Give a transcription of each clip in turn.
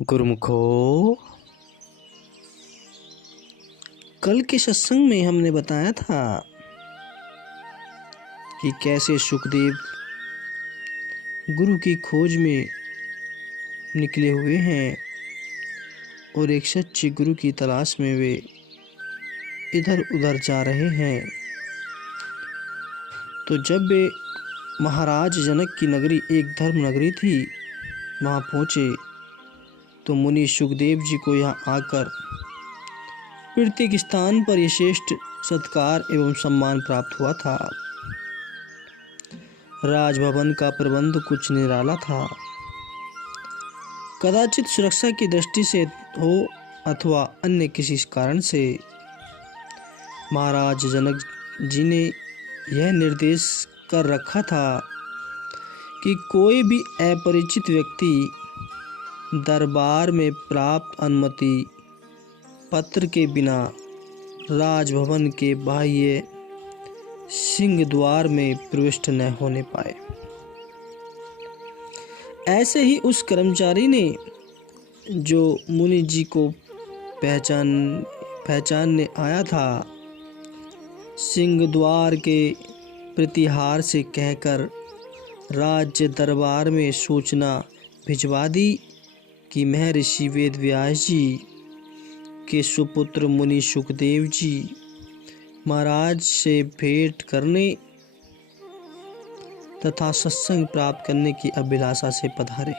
गुरुमुखो, कल के सत्संग में हमने बताया था कि कैसे सुखदेव गुरु की खोज में निकले हुए हैं और एक सच्चे गुरु की तलाश में वे इधर उधर जा रहे हैं। तो जब वे महाराज जनक की नगरी एक धर्म नगरी थी, वहाँ पहुँचे तो मुनि सुखदेव जी को यहाँ आकर प्रत्येक स्थान पर यह श्रेष्ठ सत्कार एवं सम्मान प्राप्त हुआ था। राजभवन का प्रबंध कुछ निराला था। कदाचित सुरक्षा की दृष्टि से हो अथवा अन्य किसी कारण से महाराज जनक जी ने यह निर्देश कर रखा था कि कोई भी अपरिचित व्यक्ति दरबार में प्राप्त अनुमति पत्र के बिना राजभवन के बाह्य सिंह द्वार में प्रविष्ट न होने पाए। ऐसे ही उस कर्मचारी ने जो मुनि जी को पहचानने आया था, सिंह द्वार के प्रतिहार से कहकर राज्य दरबार में सूचना भिजवा दी कि महर्षि वेद व्यास जी के सुपुत्र मुनि सुखदेव जी महाराज से भेंट करने तथा सत्संग प्राप्त करने की अभिलाषा से पधारे।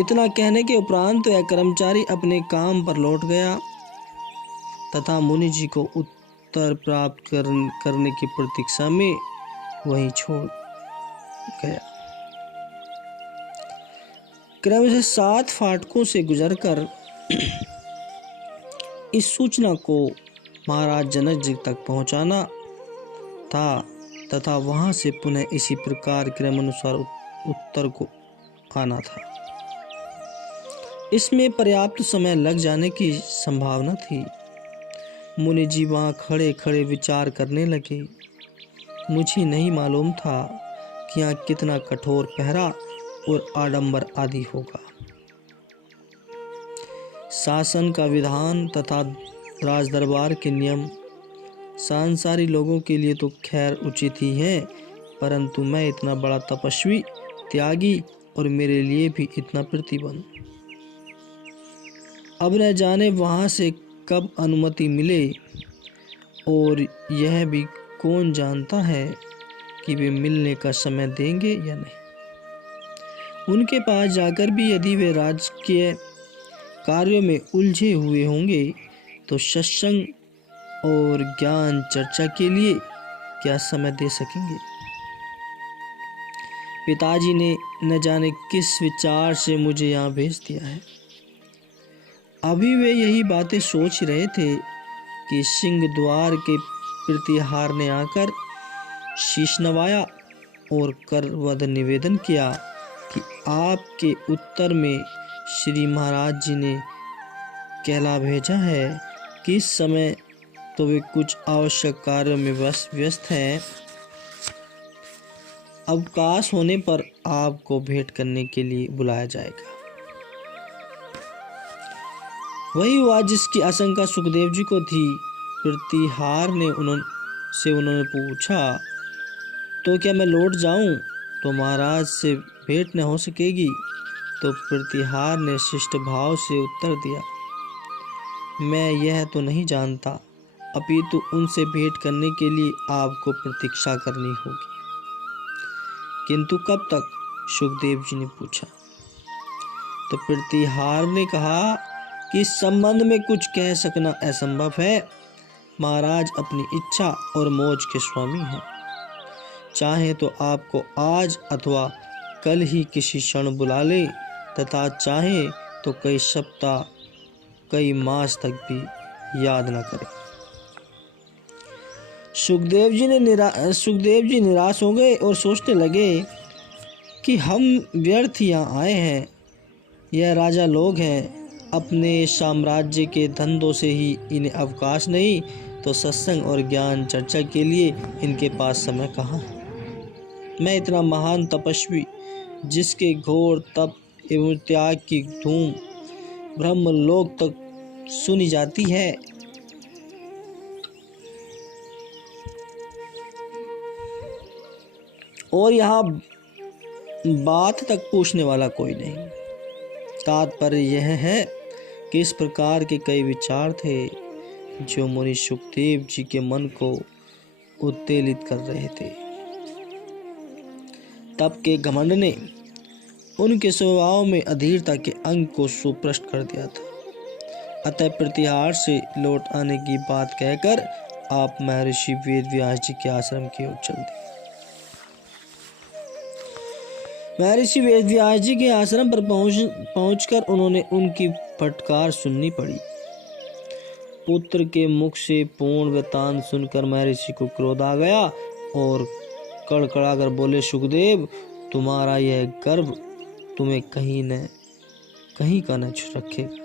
इतना कहने के उपरांत वह कर्मचारी अपने काम पर लौट गया तथा मुनि जी को उत्तर प्राप्त करने की प्रतीक्षा में वहीं छोड़ गया। क्रमशः 7 फाटकों से गुजरकर इस सूचना को महाराज जनक जी तक पहुंचाना था तथा वहां से पुनः इसी प्रकार क्रमानुसार उत्तर को आना था। इसमें पर्याप्त समय लग जाने की संभावना थी। मुनि जी वहां खड़े खड़े विचार करने लगे। मुझे नहीं मालूम था कि यहाँ कितना कठोर पहरा और आडंबर आदि होगा। शासन का विधान तथा राज दरबार के नियम सांसारी लोगों के लिए तो खैर उचित ही है, परंतु मैं इतना बड़ा तपस्वी, त्यागी और मेरे लिए भी इतना प्रतिबंध। अब न जाने वहां से कब अनुमति मिले और यह भी कौन जानता है कि वे मिलने का समय देंगे या नहीं। उनके पास जाकर भी यदि वे राजकीय कार्यों में उलझे हुए होंगे तो सत्संग और ज्ञान चर्चा के लिए क्या समय दे सकेंगे। पिताजी ने न जाने किस विचार से मुझे यहाँ भेज दिया है। अभी वे यही बातें सोच रहे थे कि सिंह द्वार के प्रतिहार ने आकर शीश नवाया और करवद निवेदन किया कि आपके उत्तर में श्री महाराज जी ने कहला भेजा है कि इस समय तो वे कुछ आवश्यक कार्यों में व्यस्त हैं। अवकाश होने पर आपको भेंट करने के लिए बुलाया जाएगा। वही हुआ जिसकी आशंका सुखदेव जी को थी। प्रतिहार ने उन्होंने पूछा, तो क्या मैं लौट जाऊं तो महाराज से भेंट न हो सकेगी। तो प्रतिहार ने शिष्ट भाव से उत्तर दिया, मैं यह तो नहीं जानता, अपितु उनसे भेंट करने के लिए आपको प्रतीक्षा करनी होगी। किंतु कब तक, सुखदेव जी ने पूछा। तो प्रतिहार ने कहा कि इस संबंध में कुछ कह सकना असंभव है। महाराज अपनी इच्छा और मौज के स्वामी हैं। चाहे तो आपको आज अथवा कल ही किसी क्षण बुला ले तथा चाहे तो कई सप्ताह कई मास तक भी याद न करें। सुखदेव जी निराश हो गए और सोचने लगे कि हम व्यर्थ यहाँ आए हैं। यह राजा लोग हैं, अपने साम्राज्य के धंधों से ही इन्हें अवकाश नहीं तो सत्संग और ज्ञान चर्चा के लिए इनके पास समय कहाँ है। मैं इतना महान तपस्वी जिसके घोर तप एवं त्याग की धूम ब्रह्मलोक तक सुनी जाती है। और यहाँ बात तक पूछने वाला कोई नहीं। तात्पर्य यह है कि इस प्रकार के कई विचार थे जो मुनि सुखदेव जी के मन को उत्तेजित कर रहे थे। तब के घमंड ने उनके स्वभाव में अधीरता के अंग को सुस्पष्ट कर दिया था। अतः प्रतिहार से लौट आने की बात कहकर आप महर्षि वेदव्यास जी के आश्रम की ओर चल दिए। महर्षि वेदव्यास जी के आश्रम पर पहुंचकर उन्होंने उनकी फटकार सुननी पड़ी। पुत्र के मुख से पूर्ण वृतांत सुनकर महर्षि को क्रोध आ गया और कड़कड़ा कर बोले, सुखदेव, तुम्हारा यह गर्व तुम्हें कहीं का न रखेगा।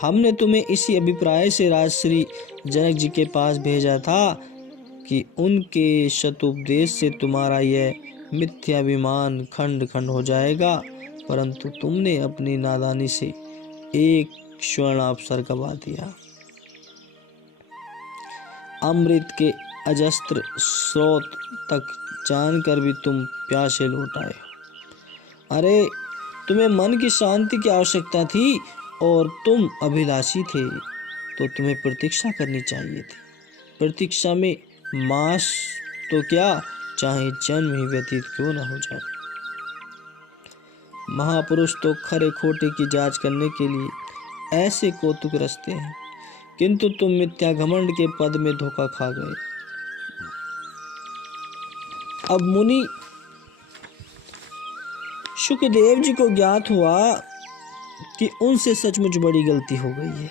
हमने तुम्हें इसी अभिप्राय से राजश्री जनक जी के पास भेजा था कि उनके शतुपदेश से तुम्हारा यह मिथ्याभिमान खंड खंड हो जाएगा, परंतु तुमने अपनी नादानी से एक स्वर्ण अवसर गवा दिया। अमृत के अजस्त्र स्रोत तक जानकर भी तुम प्यासे लौट आए हो। अरे, तुम्हें मन की शांति की आवश्यकता थी और तुम अभिलाषी थे, तो तुम्हें प्रतीक्षा करनी चाहिए थी। प्रतीक्षा में मास तो क्या, चाहे जन्म ही व्यतीत क्यों न हो जाए। महापुरुष तो खरे खोटे की जांच करने के लिए ऐसे कौतुक रचते हैं, किंतु तुम मिथ्या घमंड के पद में धोखा खा गए। अब मुनि सुखदेव जी को ज्ञात हुआ कि उनसे सचमुच बड़ी गलती हो गई है।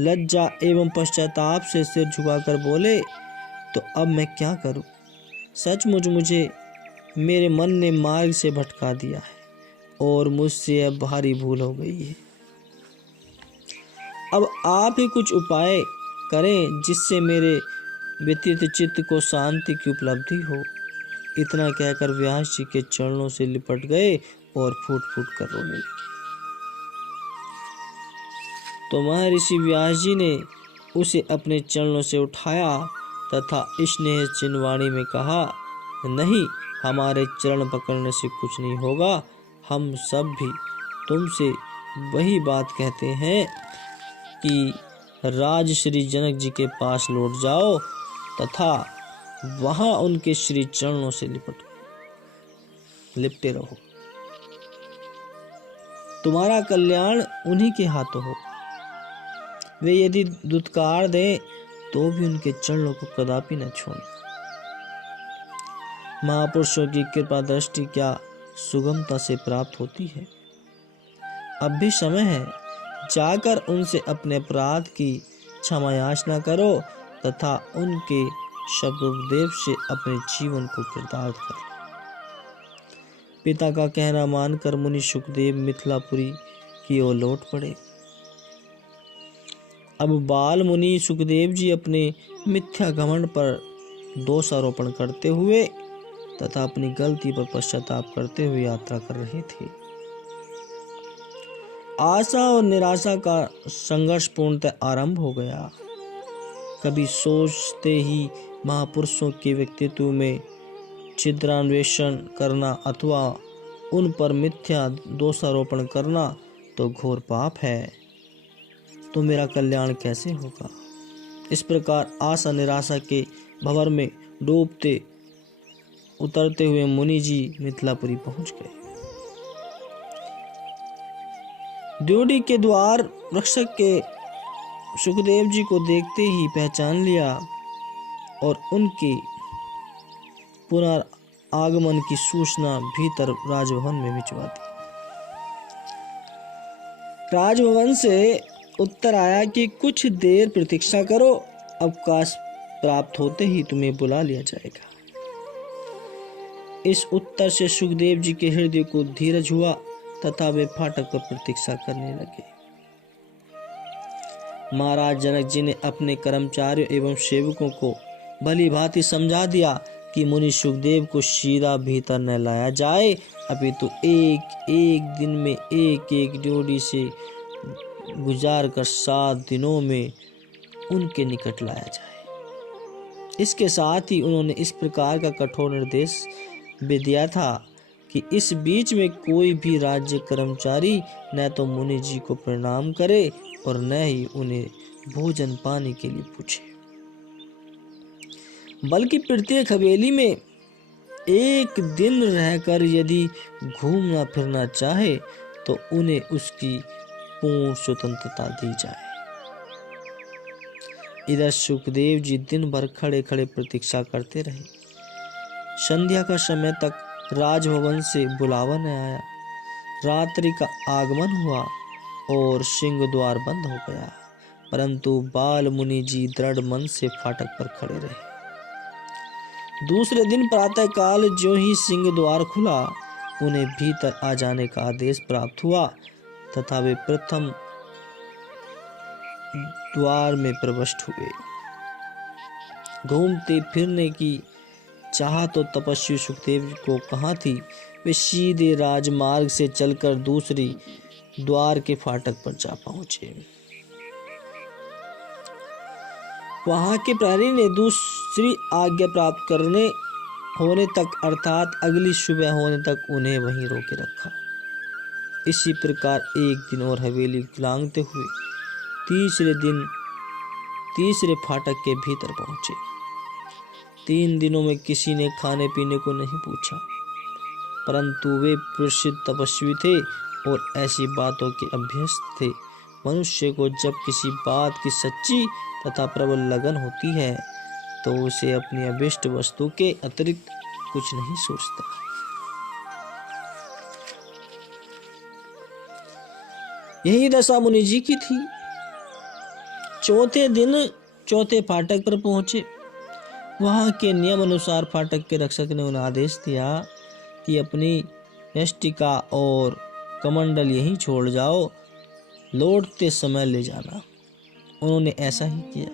लज्जा एवं पश्चाताप से सिर झुकाकर बोले, तो अब मैं क्या करूं? सचमुच मुझे मेरे मन ने मार्ग से भटका दिया है और मुझसे अब भारी भूल हो गई है। अब आप ही कुछ उपाय करें जिससे मेरे व्यतीत चित्त को शांति की उपलब्धि हो। इतना कहकर व्यास जी के चरणों से लिपट गए और फूट फूट कर रोने लगे। तो महर्षि व्यास जी ने उसे अपने चरणों से उठाया तथा स्नेह चिन्हवाणी में कहा, नहीं, हमारे चरण पकड़ने से कुछ नहीं होगा। हम सब भी तुमसे वही बात कहते हैं कि राजश्री जनक जी के पास लौट जाओ तथा वहां उनके श्री चरणों से लिपटे रहो। तुम्हारा कल्याण उन्हीं के हाथों हो। वे यदि दुत्कार दें तो भी उनके चरणों को कदापि न छोड़ना। महापुरुषों की कृपा दृष्टि क्या सुगमता से प्राप्त होती है। अब भी समय है, जाकर उनसे अपने अपराध की क्षमा याचना करो तथा उनके शब्दोपदेश से अपने जीवन को कृतार्थ करो। पिता का कहना मानकर मुनि सुखदेव मिथिलापुरी की ओर लौट पड़े। अब बाल मुनि सुखदेव जी अपने मिथ्या घमंड पर दोषारोपण करते हुए तथा अपनी गलती पर पश्चाताप करते हुए यात्रा कर रहे थे। आशा और निराशा का संघर्ष पूर्णतः आरंभ हो गया। कभी सोचते ही महापुरुषों के व्यक्तित्व में छिद्रान्वेषण करना अथवा उन पर मिथ्या दोषारोपण करना तो घोर पाप है, तो मेरा कल्याण कैसे होगा। इस प्रकार आशा निराशा के भंवर में डूबते उतरते हुए मुनि जी मिथिलापुरी पहुंच गए। ड्योढ़ी के द्वार रक्षक के सुखदेव जी को देखते ही पहचान लिया और उनके पुनरागमन की सूचना भीतर राजभवन में भिजवा दी। राजभवन से उत्तर आया कि कुछ देर प्रतीक्षा करो, अवकाश प्राप्त होते ही तुम्हें बुला लिया जाएगा। इस उत्तर से सुखदेव जी के हृदय को धीरज हुआ तथा वे फाटक पर प्रतीक्षा करने लगे। महाराज जनक जी ने अपने कर्मचारियों एवं सेवकों को भली भांति समझा दिया कि मुनि सुखदेव को सीधा भीतर न लाया जाए, अपितु एक एक दिन में एक एक ड्योढ़ी से गुजार कर 7 दिनों में उनके निकट लाया जाए। इसके साथ ही उन्होंने इस प्रकार का कठोर निर्देश भी दिया था कि इस बीच में कोई भी राज्य कर्मचारी न तो मुनि जी को प्रणाम करे और न ही उन्हें भोजन पानी के लिए पूछे, बल्कि प्रत्येक हवेली में एक दिन रहकर यदि घूमना फिरना चाहे तो उन्हें उसकी पूर्ण स्वतंत्रता दी जाए। इधर सुखदेव जी दिन भर खड़े खड़े प्रतीक्षा करते रहे। संध्या का समय तक राजभवन से बुलावा न आया। रात्रि का आगमन हुआ और सिंह द्वार बंद हो गया, परंतु बाल मुनि जी दृढ़ मन से फाटक पर खड़े रहे। दूसरे दिन प्रातः काल जो ही सिंह द्वार खुला, उन्हें भीतर आ जाने का आदेश प्राप्त हुआ तथा वे प्रथम द्वार में प्रविष्ट हुए। घूमते फिरने की चाह तो तपस्वी सुखदेव को कहाँ थी। वे सीधे राजमार्ग से चलकर दूसरी द्वार के फाटक पर जा पहुंचे। वहां के प्रहरी ने दूसरी आज्ञा प्राप्त करने होने तक अर्थात अगली सुबह होने तक उन्हें वहीं रोके रखा। इसी प्रकार एक दिन और हवेली लांघते हुए तीसरे दिन तीसरे फाटक के भीतर पहुंचे। 3 दिनों में किसी ने खाने पीने को नहीं पूछा, परंतु वे प्रसिद्ध तपस्वी थे और ऐसी बातों के अभ्यस्त थे। मनुष्य को जब किसी बात की सच्ची तथा प्रबल लगन होती है तो उसे अपनी अभिष्ट वस्तु के अतिरिक्त कुछ नहीं सोचता। यही दशा मुनि जी की थी। चौथे दिन चौथे फाटक पर पहुंचे। वहां के नियम अनुसार फाटक के रक्षक ने उन्हें आदेश दिया कि अपनी यष्टिका और कमंडल यहीं छोड़ जाओ, लौटते समय ले जाना। उन्होंने ऐसा ही किया।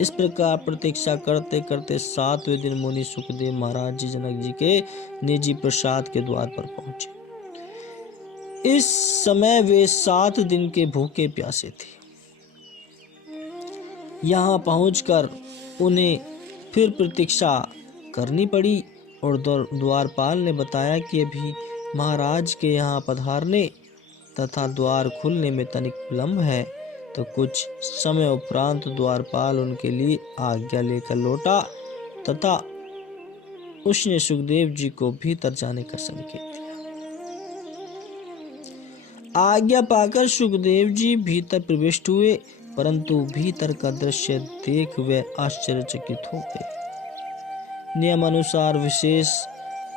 इस प्रकार प्रतीक्षा करते करते 7वें दिन मुनि सुखदेव महाराज जी जनक जी के निजी प्रसाद के द्वार पर पहुंचे। इस समय वे 7 दिन के भूखे प्यासे थे। यहाँ पहुंचकर उन्हें फिर प्रतीक्षा करनी पड़ी और द्वारपाल ने बताया कि अभी महाराज के यहाँ पधारने तथा द्वार खुलने में तनिक विलंब है। तो कुछ समय उपरांत द्वारपाल उनके लिए आज्ञा लेकर लौटा तथा उसने सुखदेव जी को भीतर जाने का संकेत दिया। आज्ञा पाकर सुखदेव जी भीतर प्रविष्ट हुए, परंतु भीतर का दृश्य देख वे आश्चर्यचकित हो गए। नियमानुसार विशेष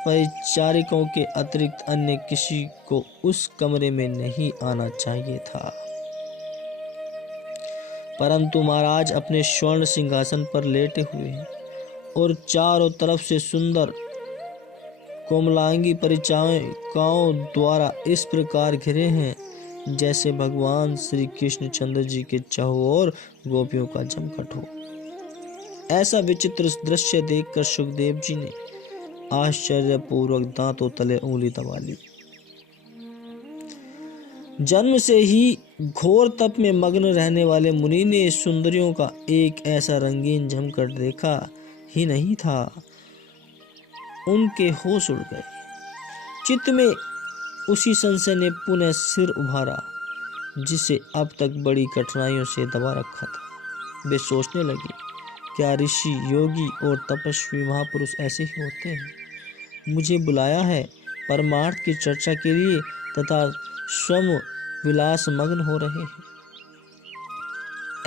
परिचारिकों के अतिरिक्त अन्य किसी को उस कमरे में नहीं आना चाहिए था, परंतु महाराज अपने स्वर्ण सिंहासन पर लेटे हुए हैं और चारों तरफ से सुंदर कोमलांगी परिचारिकाओं द्वारा इस प्रकार घिरे हैं जैसे भगवान श्री कृष्ण चंद्र जी के चारों गोपियों का जमघट हो। ऐसा विचित्र दृश्य देखकर सुखदेव जी ने आश्चर्यपूर्वक दांतों तले उंगली दबा ली। जन्म से ही घोर तप में मग्न रहने वाले मुनि ने सुंदरियों का एक ऐसा रंगीन जमघट देखा ही नहीं था। उनके होश उड़ गए। चित्त में उसी संशय ने पुनः सिर उभारा जिसे अब तक बड़ी कठिनाइयों से दबा रखा था। वे सोचने लगे, क्या ऋषि, योगी और तपस्वी महापुरुष ऐसे ही होते हैं? मुझे बुलाया है परमार्थ की चर्चा के लिए तथा स्वयं विलास मग्न हो रहे हैं।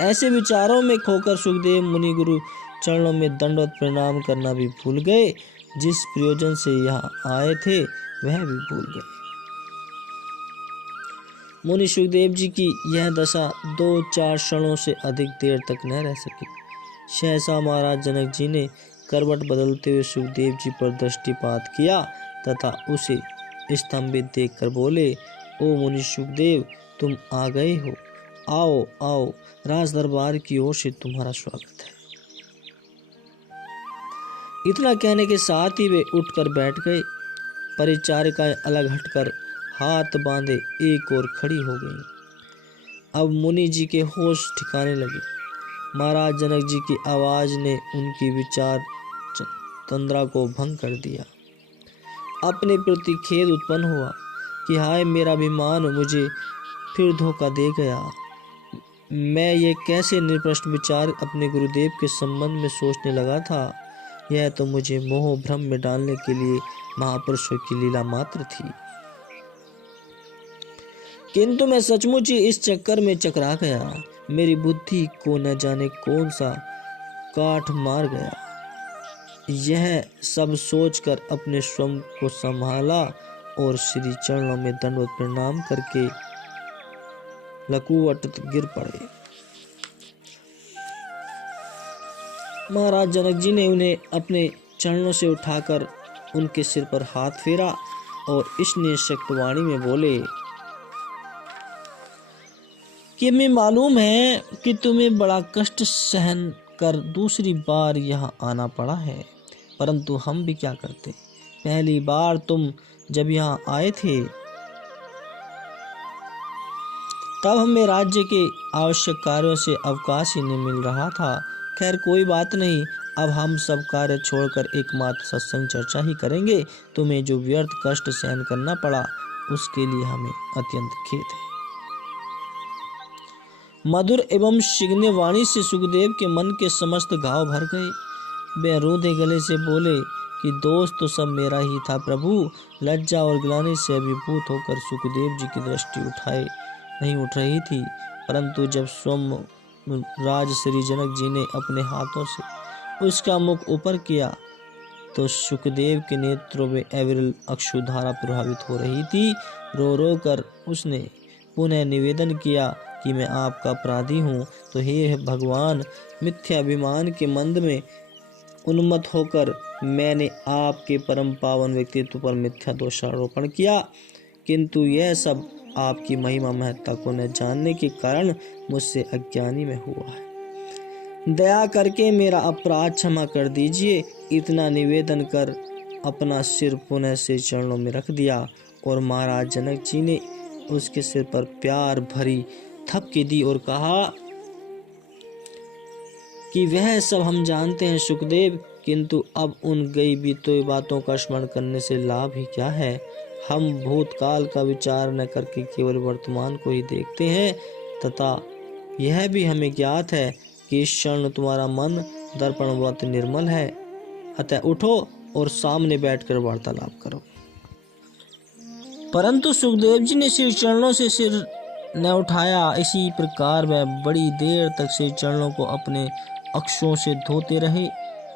ऐसे विचारों में खोकर सुखदेव मुनि गुरु चरणों में दंडवत प्रणाम करना भी भूल गए। जिस प्रयोजन से यहाँ आए थे वह भी भूल गए। मुनि सुखदेव जी की यह दशा 2-4 क्षणों से अधिक देर तक न रह सकी। सहसा महाराज जनक जी ने करवट बदलते हुए सुखदेव जी पर दृष्टिपात किया तथा उसे स्तंभित देखकर बोले, ओ मुनि सुखदेव, तुम आ गए हो। आओ आओ, राज दरबार की ओर से तुम्हारा स्वागत है। इतना कहने के साथ ही वे उठकर बैठ गए। परिचारिकाएं अलग हटकर हाथ बांधे एक और खड़ी हो गईं। अब मुनि जी के होश ठिकाने लगे। महाराज जनक जी की आवाज ने उनकी विचार तंद्रा को भंग कर दिया। अपने प्रति खेद उत्पन्न हुआ कि हाय मेरा अभिमान मुझे फिर धोखा दे गया। मैं ये कैसे निष्प्रश्न विचार अपने गुरुदेव के संबंध में सोचने लगा था। यह तो मुझे मोह भ्रम में डालने के लिए महापुरुषों की लीला मात्र थी, किंतु मैं सचमुच ही इस चक्कर में चकरा गया। मेरी बुद्धि को न जाने कौन सा काठ मार गया। यह सब सोचकर अपने स्वयं को संभाला और श्री चरणों में दंडवत प्रणाम करके लकुवट गिर पड़े। महाराज जनक जी ने उन्हें अपने चरणों से उठाकर उनके सिर पर हाथ फेरा और इस निशक्त वाणी में बोले कि मैं मालूम है कि तुम्हें बड़ा कष्ट सहन कर दूसरी बार यहाँ आना पड़ा है, परंतु हम भी क्या करते। पहली बार तुम जब यहाँ आए थे तब हमें राज्य के आवश्यक कार्यों से अवकाश ही नहीं मिल रहा था। खैर कोई बात नहीं, अब हम सब कार्य छोड़कर एकमात्र सत्संग चर्चा ही करेंगे। तुम्हें जो व्यर्थ कष्ट सहन करना पड़ा उसके लिए हमें अत्यंत खेद है। मधुर एवं शिग्ने वाणी से सुखदेव के मन के समस्त घाव भर गए। वे रूंधे गले से बोले कि दोष तो सब मेरा ही था प्रभु। लज्जा और ग्लानि से अभिभूत होकर सुखदेव जी की दृष्टि नहीं उठ रही थी, परंतु जब स्वयं राज श्री जनक जी ने अपने हाथों से उसका मुख ऊपर किया तो सुखदेव के नेत्रों में अविरल अश्रुधारा प्रभावित हो रही थी। रो रो कर उसने पुनः निवेदन किया कि मैं आपका अपराधी हूँ, तो हे भगवान, मिथ्याभिमान के मंद में उन्मत्त होकर मैंने आपके परम पावन व्यक्तित्व पर मिथ्या दोषारोपण किया, किंतु यह सब आपकी महिमा महत्ता को न जानने के कारण मुझसे अज्ञानी में हुआ है। दया करके मेरा अपराध क्षमा कर दीजिए। इतना निवेदन कर अपना सिर पुनः से चरणों में रख दिया और महाराज जनक जी ने उसके सिर पर प्यार भरी थपकी दी और कहा कि वह सब हम जानते हैं सुखदेव, किंतु अब उन गई बीती बातों का स्मरण करने से लाभ ही क्या है। हम भूतकाल का विचार न करके केवल वर्तमान को ही देखते हैं, तथा यह भी हमें ज्ञात है कि इस क्षण तुम्हारा मन दर्पणवत निर्मल है। अतः उठो और सामने बैठकर वार्तालाप करो। परंतु सुखदेव जी ने श्री चरणों से सिर न उठाया। इसी प्रकार वह बड़ी देर तक श्री चरणों को अपने अक्षों से धोते रहे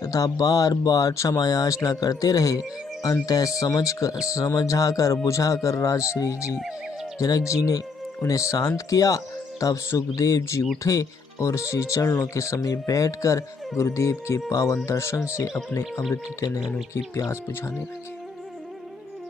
तथा बार बार क्षमा याचना करते रहे। अंततः समझाकर बुझाकर राज श्री जी जनक जी ने उन्हें शांत किया। तब सुखदेव जी उठे और श्री चरणों के समीप बैठकर गुरुदेव के पावन दर्शन से अपने अमृत नयनों की प्यास बुझाने लगे।